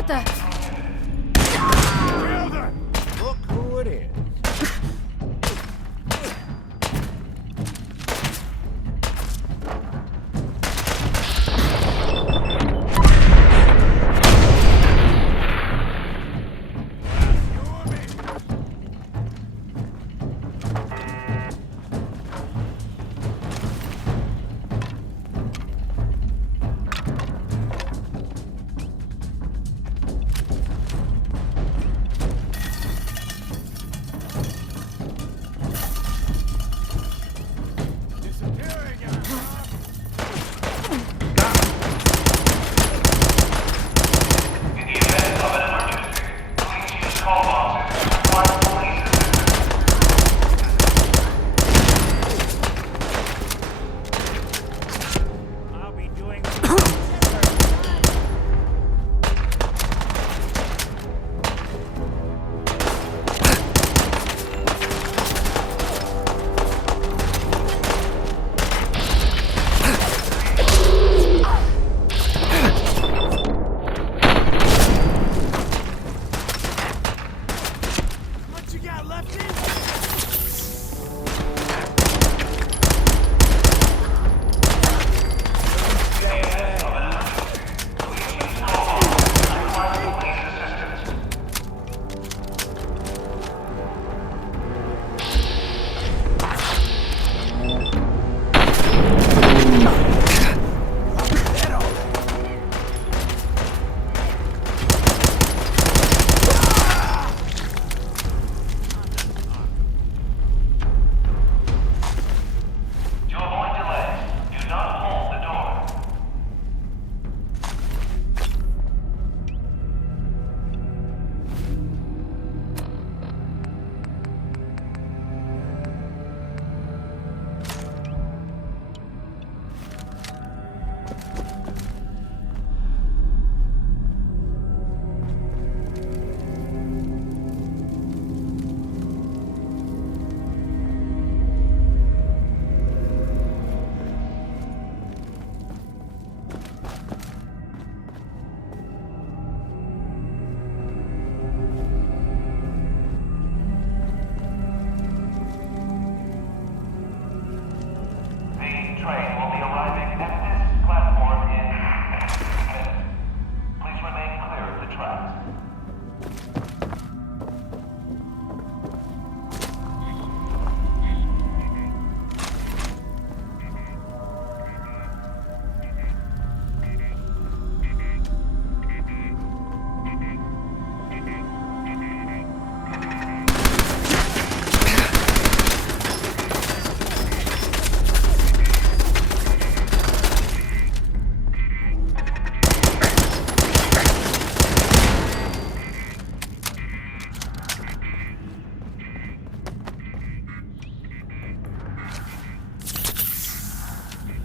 What the? Look who it is.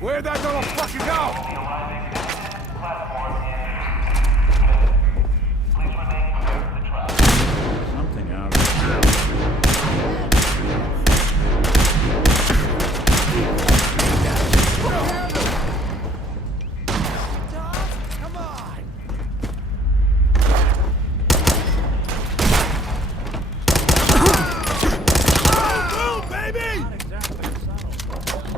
Where'd that little fucker go? Something out Come on! Boom, baby! Not exactly subtle.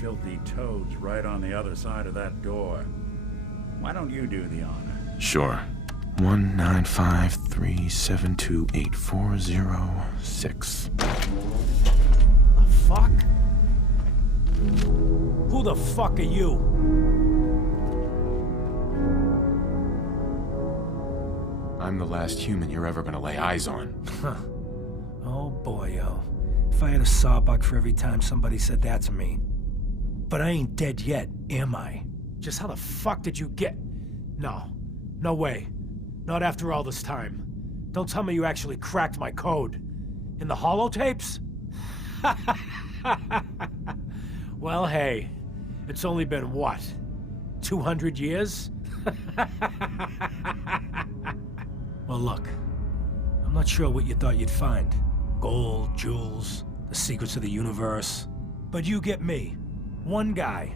filthy toads right on the other side of that door. Why don't you do the honor? Sure. 19537284006. The fuck? Who the fuck are you? I'm the last human you're ever gonna lay eyes on. Oh boy, oh. If I had a sawbuck for every time somebody said that to me. But I ain't dead yet, am I? Just how the fuck did you get... No. No way. Not after all this time. Don't tell me you actually cracked my code. In the holotapes? Well, hey. It's only been, what? 200 years? Well, look. I'm not sure what you thought you'd find. Gold, jewels, the secrets of the universe. But you get me. One guy.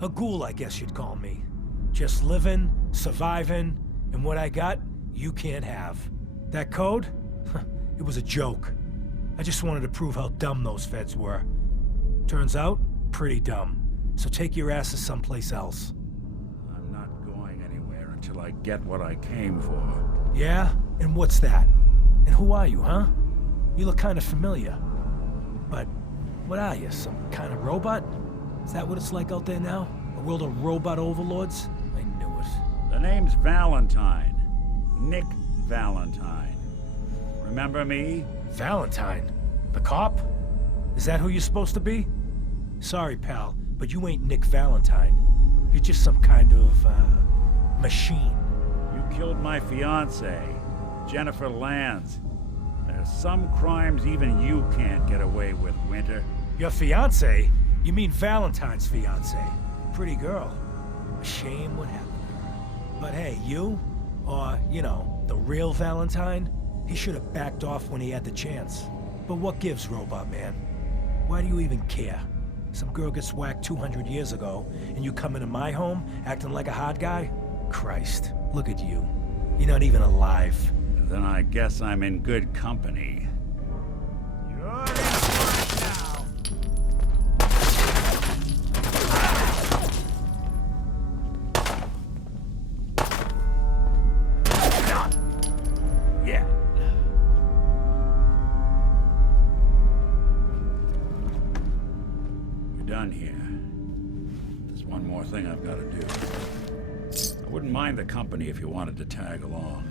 A ghoul, I guess you'd call me. Just living, surviving, and what I got, you can't have. That code? It was a joke. I just wanted to prove how dumb those feds were. Turns out, pretty dumb. So take your asses someplace else. I'm not going anywhere until I get what I came for. Yeah? And what's that? And who are you, huh? You look kind of familiar. But what are you, some kind of robot? Is that what it's like out there now? A world of robot overlords? I knew it. The name's Valentine. Nick Valentine. Remember me? Valentine? The cop? Is that who you're supposed to be? Sorry, pal, but you ain't Nick Valentine. You're just some kind of, machine. You killed my fiancée, Jennifer Lands. There's some crimes even you can't get away with, Winter. Your fiancée? You mean Valentine's fiancée? Pretty girl. A shame what happened to her. But hey, you? Or, you know, the real Valentine? He should have backed off when he had the chance. But what gives, Robot Man? Why do you even care? Some girl gets whacked 200 years ago, and you come into my home acting like a hot guy? Christ, look at you. You're not even alive. Then I guess I'm in good company. You're in for it now! Yeah. You're done here. There's one more thing I've got to do. I wouldn't mind the company if you wanted to tag along.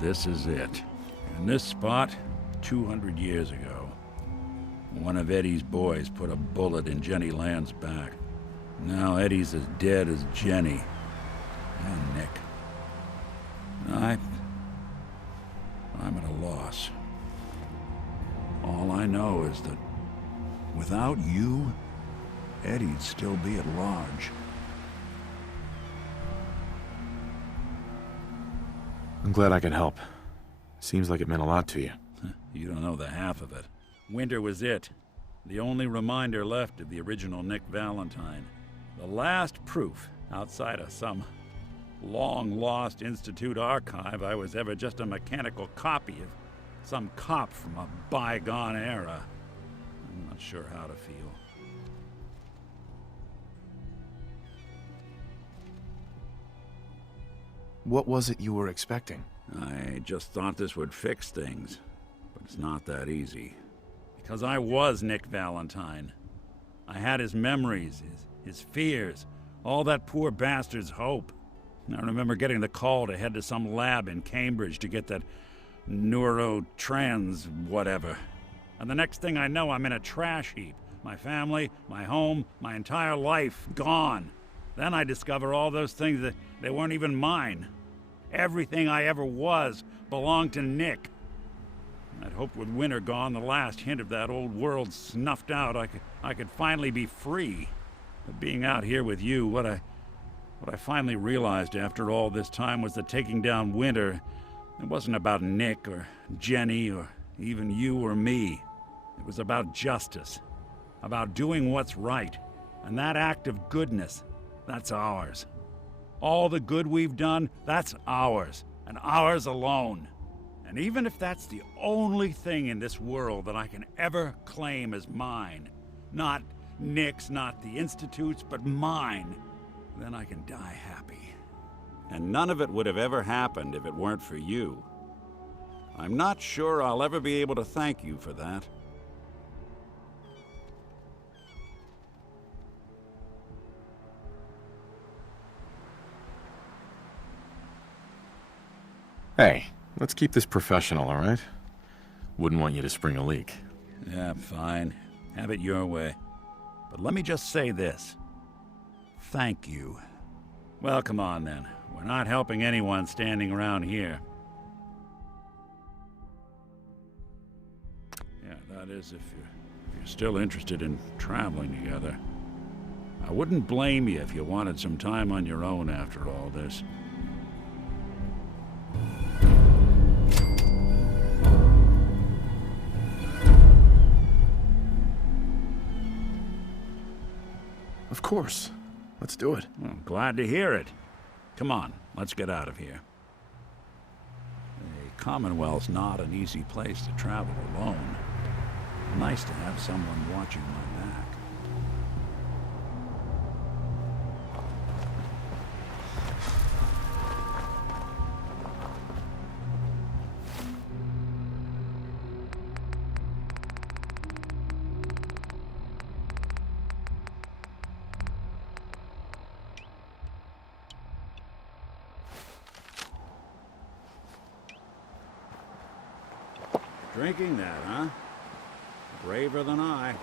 This is it. In this spot, 200 years ago, one of Eddie's boys put a bullet in Jenny Land's back. Now Eddie's as dead as Jenny. And Nick. I'm at a loss. All I know is that without you, Eddie'd still be at large. I'm glad I could help. Seems like it meant a lot to you. You don't know the half of it. Winter was it. The only reminder left of the original Nick Valentine. The last proof, outside of some long-lost Institute archive, I was ever just a mechanical copy of some cop from a bygone era. I'm not sure how to feel. What was it you were expecting? I just thought this would fix things, but it's not that easy. Because I was Nick Valentine. I had his memories, his fears, all that poor bastard's hope. I remember getting the call to head to some lab in Cambridge to get that neurotrans whatever. And the next thing I know, I'm in a trash heap. My family, my home, my entire life gone. Then I discover all those things that they weren't even mine. Everything I ever was belonged to Nick. I'd hoped with Winter gone, the last hint of that old world snuffed out, I could finally be free. But being out here with you, what I finally realized after all this time was that taking down Winter, it wasn't about Nick or Jenny or even you or me. It was about justice, about doing what's right. And that act of goodness, that's ours. All the good we've done, that's ours, and ours alone. And even if that's the only thing in this world that I can ever claim as mine, not Nick's, not the Institute's, but mine, then I can die happy. And none of it would have ever happened if it weren't for you. I'm not sure I'll ever be able to thank you for that. Hey, let's keep this professional, all right? Wouldn't want you to spring a leak. Yeah, fine. Have it your way. But let me just say this. Thank you. Well, come on then. We're not helping anyone standing around here. Yeah, that is if you're still interested in traveling together. I wouldn't blame you if you wanted some time on your own after all this. Of course. Let's do it. Well, glad to hear it. Come on, let's get out of here. The Commonwealth's not an easy place to travel alone. Nice to have someone watching my back. Drinking that, huh? Braver than I.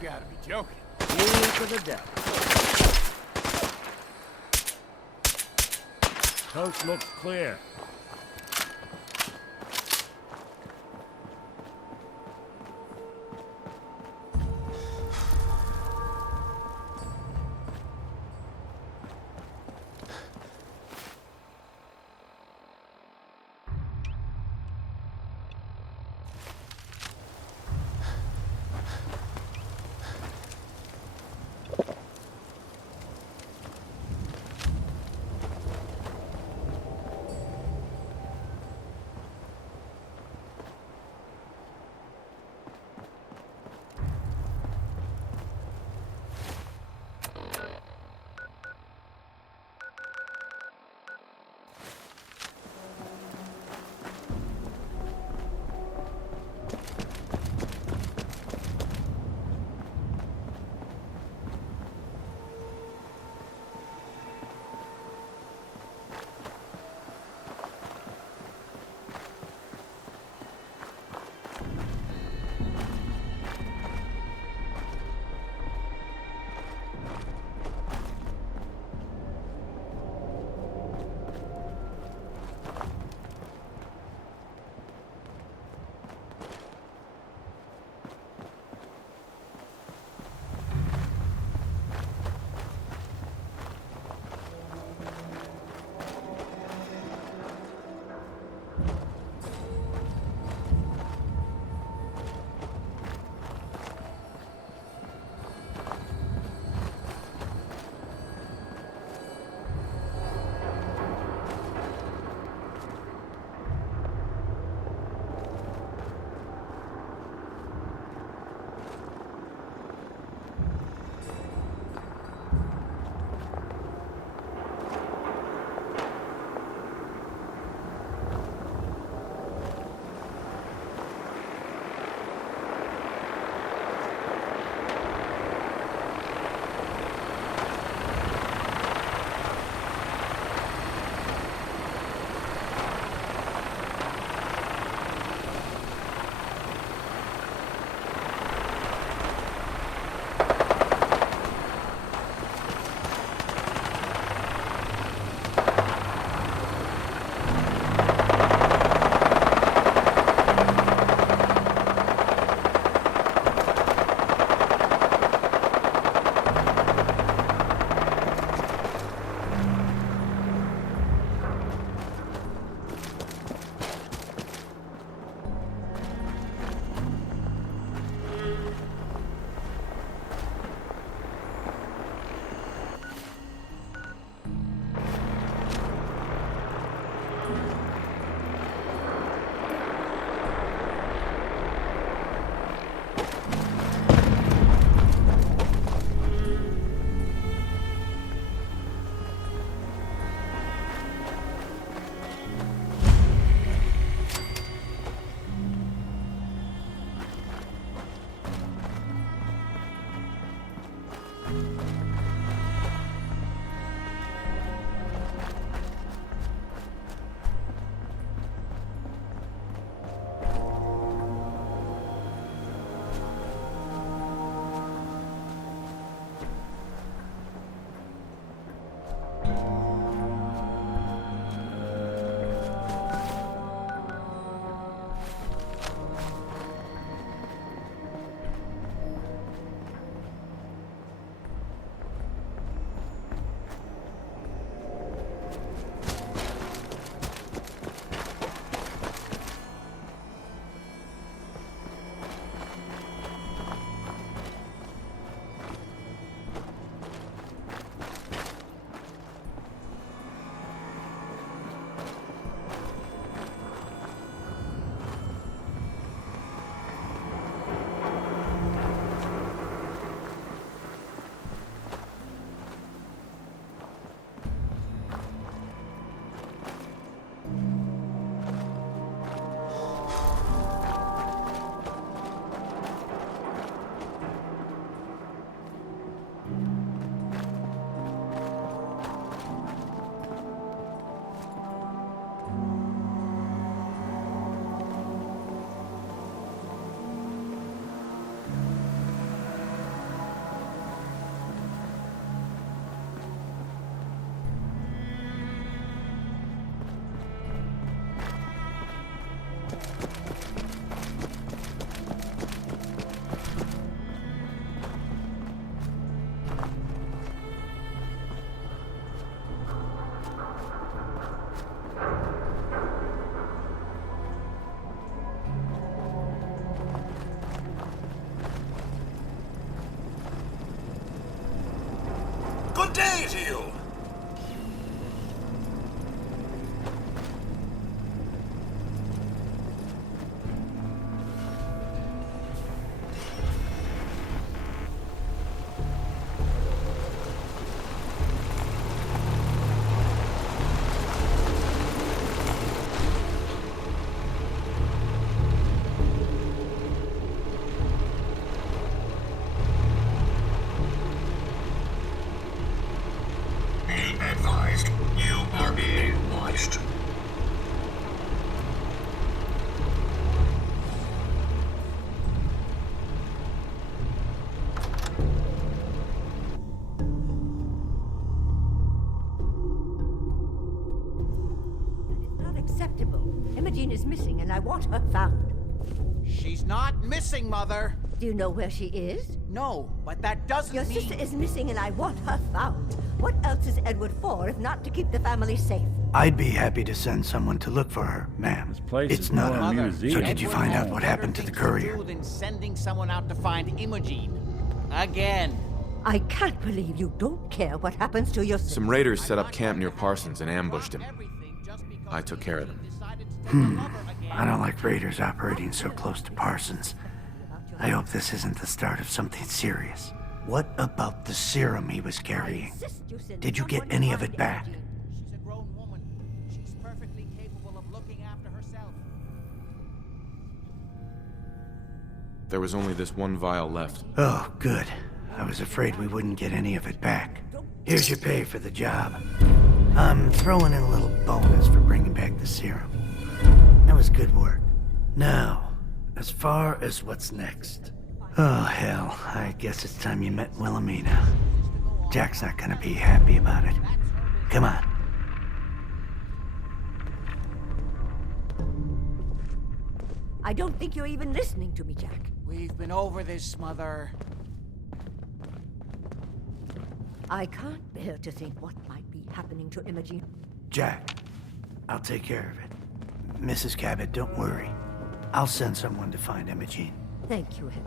gotta be joking. To the devil. Coast looks clear. day to you! Be advised, you are being watched. It's not acceptable. Imogene is missing, and I want her found. She's not missing, Mother. Do you know where she is? No, but that doesn't Your mean... sister is missing, and I want her found. What else is Edward for, if not to keep the family safe? I'd be happy to send someone to look for her, ma'am. This place It's is not more a a Mother, museum. So did you find out what happened to the courier? Than sending someone out to find Imogene. Again. I can't believe you don't care what happens to your sister. Some raiders set up camp near Parsons and ambushed him. I took care of them. I don't like raiders operating so close to Parsons. I hope this isn't the start of something serious. What about the serum he was carrying? Did you get any of it back? She's a grown woman. She's perfectly capable of looking after herself. There was only this one vial left. Oh, good. I was afraid we wouldn't get any of it back. Here's your pay for the job. I'm throwing in a little bonus for bringing back the serum. That was good work. Now, as far as what's next. Oh, hell. I guess it's time you met Wilhelmina. Jack's not gonna be happy about it. Come on. I don't think you're even listening to me, Jack. We've been over this, Mother. I can't bear to think what might be happening to Imogene. Jack, I'll take care of it. Mrs. Cabot, don't worry. I'll send someone to find Imogene. Thank you, Edward.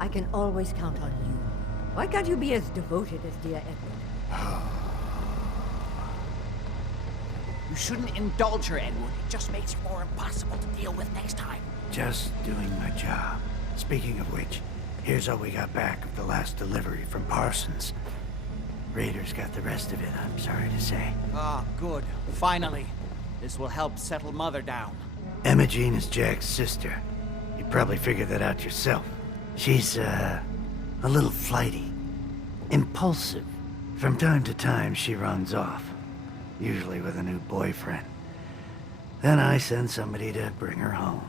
I can always count on you. Why can't you be as devoted as dear Edward? You shouldn't indulge her, Edward. It just makes her more impossible to deal with next time. Just doing my job. Speaking of which, here's all we got back of the last delivery from Parsons. Raiders got the rest of it, I'm sorry to say. Ah, good. Finally. This will help settle Mother down. Imogene is Jack's sister. You probably figured that out yourself. She's, a little flighty. Impulsive. From time to time, she runs off. Usually with a new boyfriend. Then I send somebody to bring her home.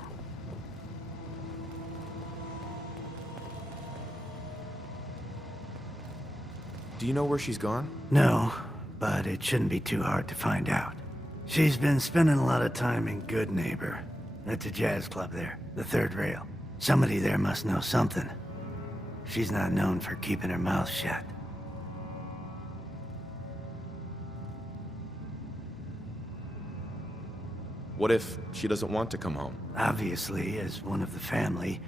Do you know where she's gone? No, but it shouldn't be too hard to find out. She's been spending a lot of time in Good Neighbor. That's a jazz club there, the third rail. Somebody there must know something. She's not known for keeping her mouth shut. What if she doesn't want to come home? Obviously, as one of the family,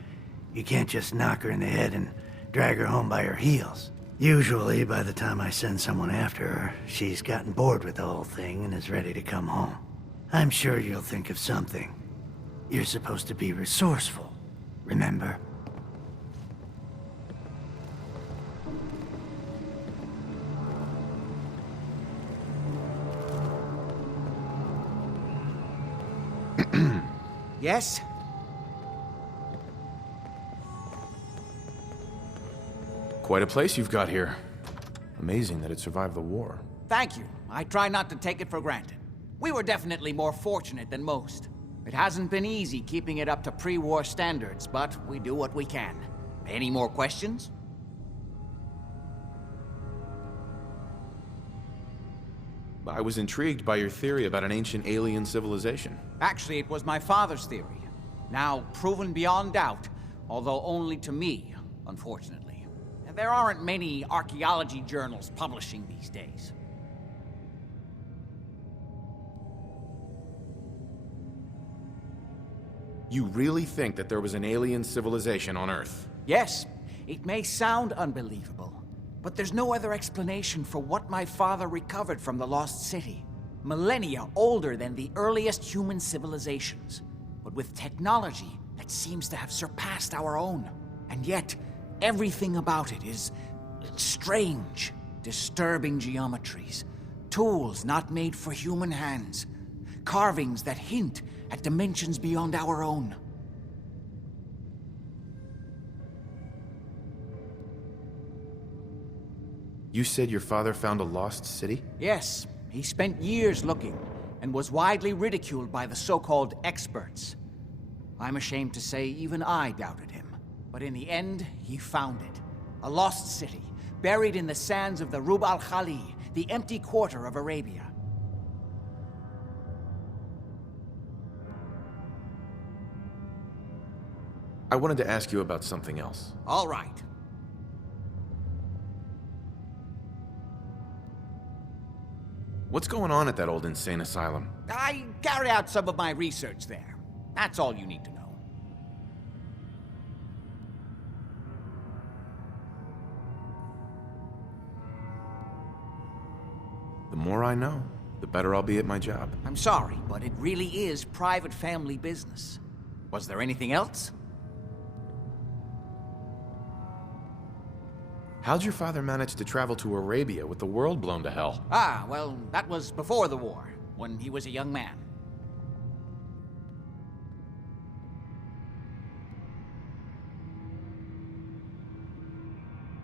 you can't just knock her in the head and drag her home by her heels. Usually, by the time I send someone after her, she's gotten bored with the whole thing and is ready to come home. I'm sure you'll think of something. You're supposed to be resourceful, remember? Yes? Quite a place you've got here. Amazing that it survived the war. Thank you. I try not to take it for granted. We were definitely more fortunate than most. It hasn't been easy keeping it up to pre-war standards, but we do what we can. Any more questions? I was intrigued by your theory about an ancient alien civilization. Actually, it was my father's theory. Now proven beyond doubt, although only to me, unfortunately. And there aren't many archaeology journals publishing these days. You really think that there was an alien civilization on Earth? Yes, it may sound unbelievable, But there's no other explanation for what my father recovered from the Lost City. Millennia older than the earliest human civilizations, but with technology that seems to have surpassed our own. And yet, everything about it is strange. Disturbing geometries, tools not made for human hands, carvings that hint at dimensions beyond our own. You said your father found a lost city? Yes, he spent years looking, and was widely ridiculed by the so-called experts. I'm ashamed to say even I doubted him. But in the end, he found it. A lost city, buried in the sands of the Rub al-Khali, the empty quarter of Arabia. I wanted to ask you about something else. All right. What's going on at that old insane asylum? I carry out some of my research there. That's all you need to know. The more I know, the better I'll be at my job. I'm sorry, but it really is private family business. Was there anything else? How'd your father manage to travel to Arabia with the world blown to hell? Ah, well, that was before the war, when he was a young man.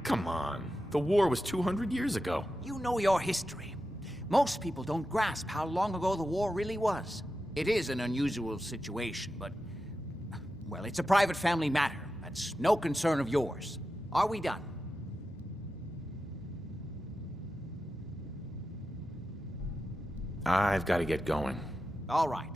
Come on. The war was 200 years ago. You know your history. Most people don't grasp how long ago the war really was. It is an unusual situation, but... well, it's a private family matter. That's no concern of yours. Are we done? I've got to get going. All right.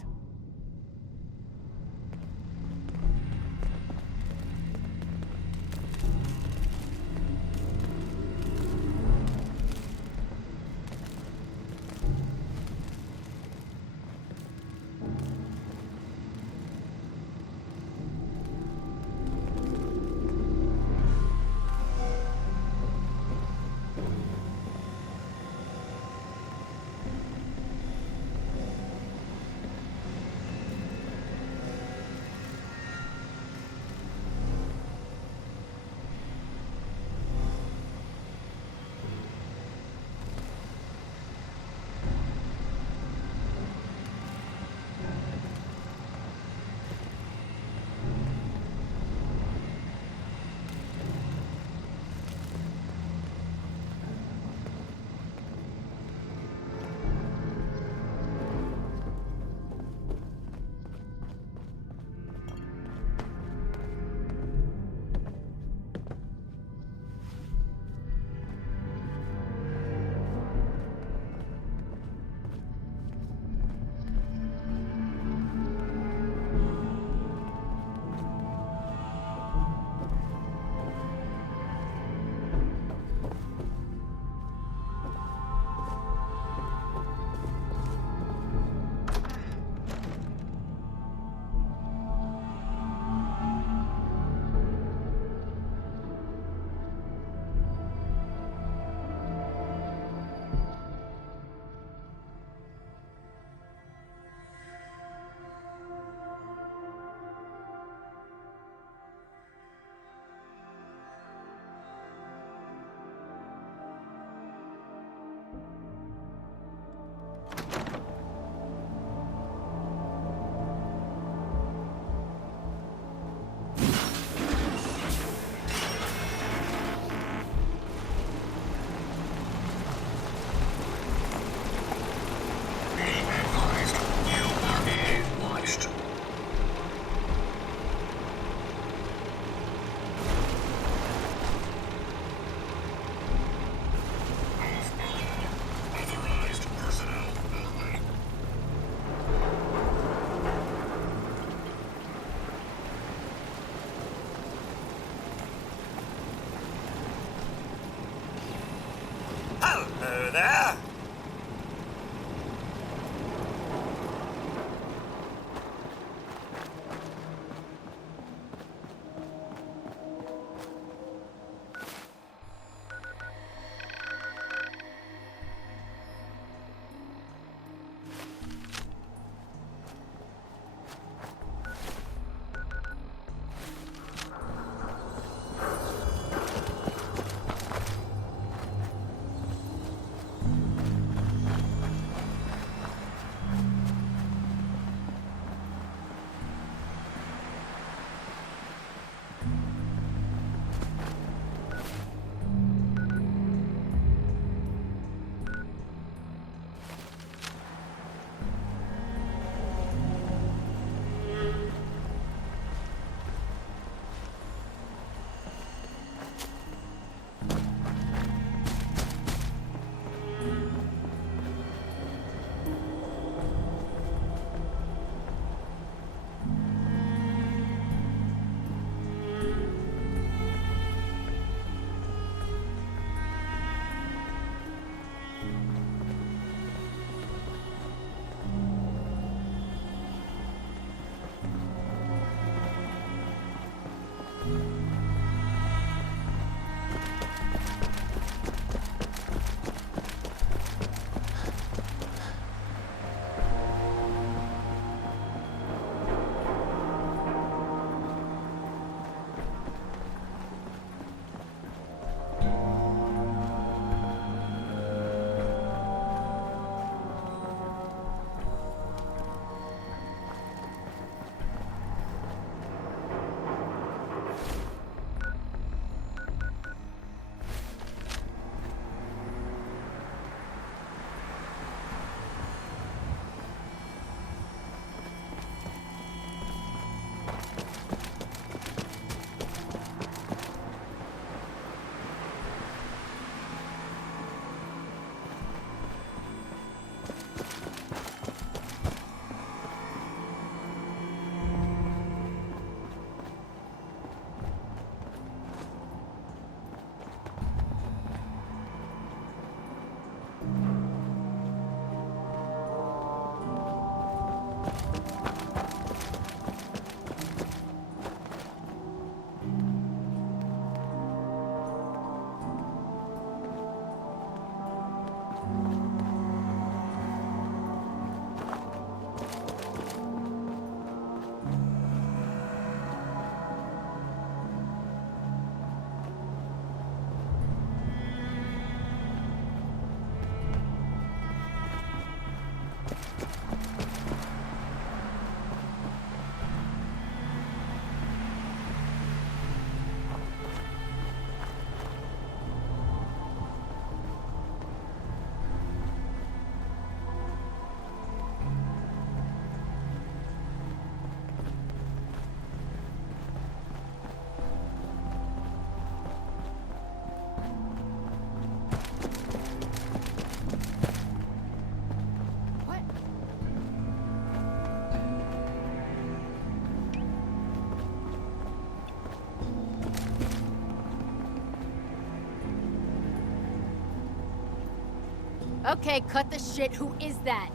Okay, cut the shit. Who is that?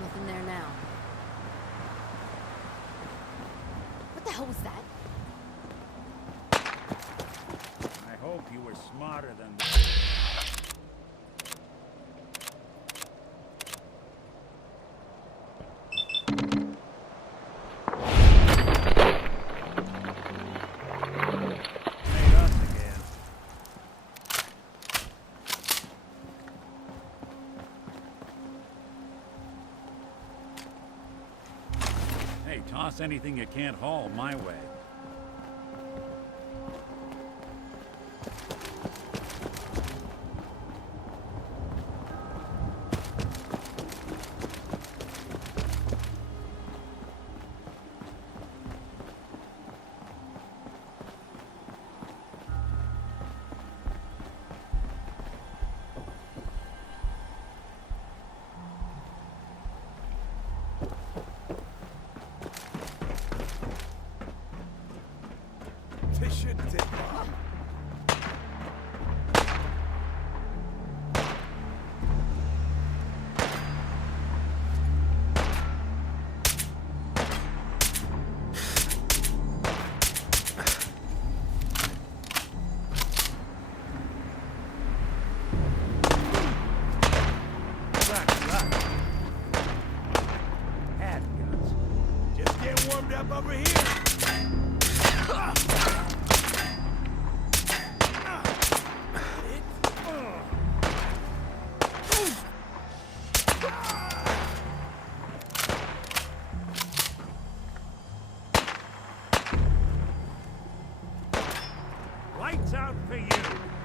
Nothing there now. What the hell was that? I hope you were smarter than that. Made us again. Hey, toss anything you can't haul my way. This shouldn't take long. Had guns. Just get warmed up over here. Lights out for you.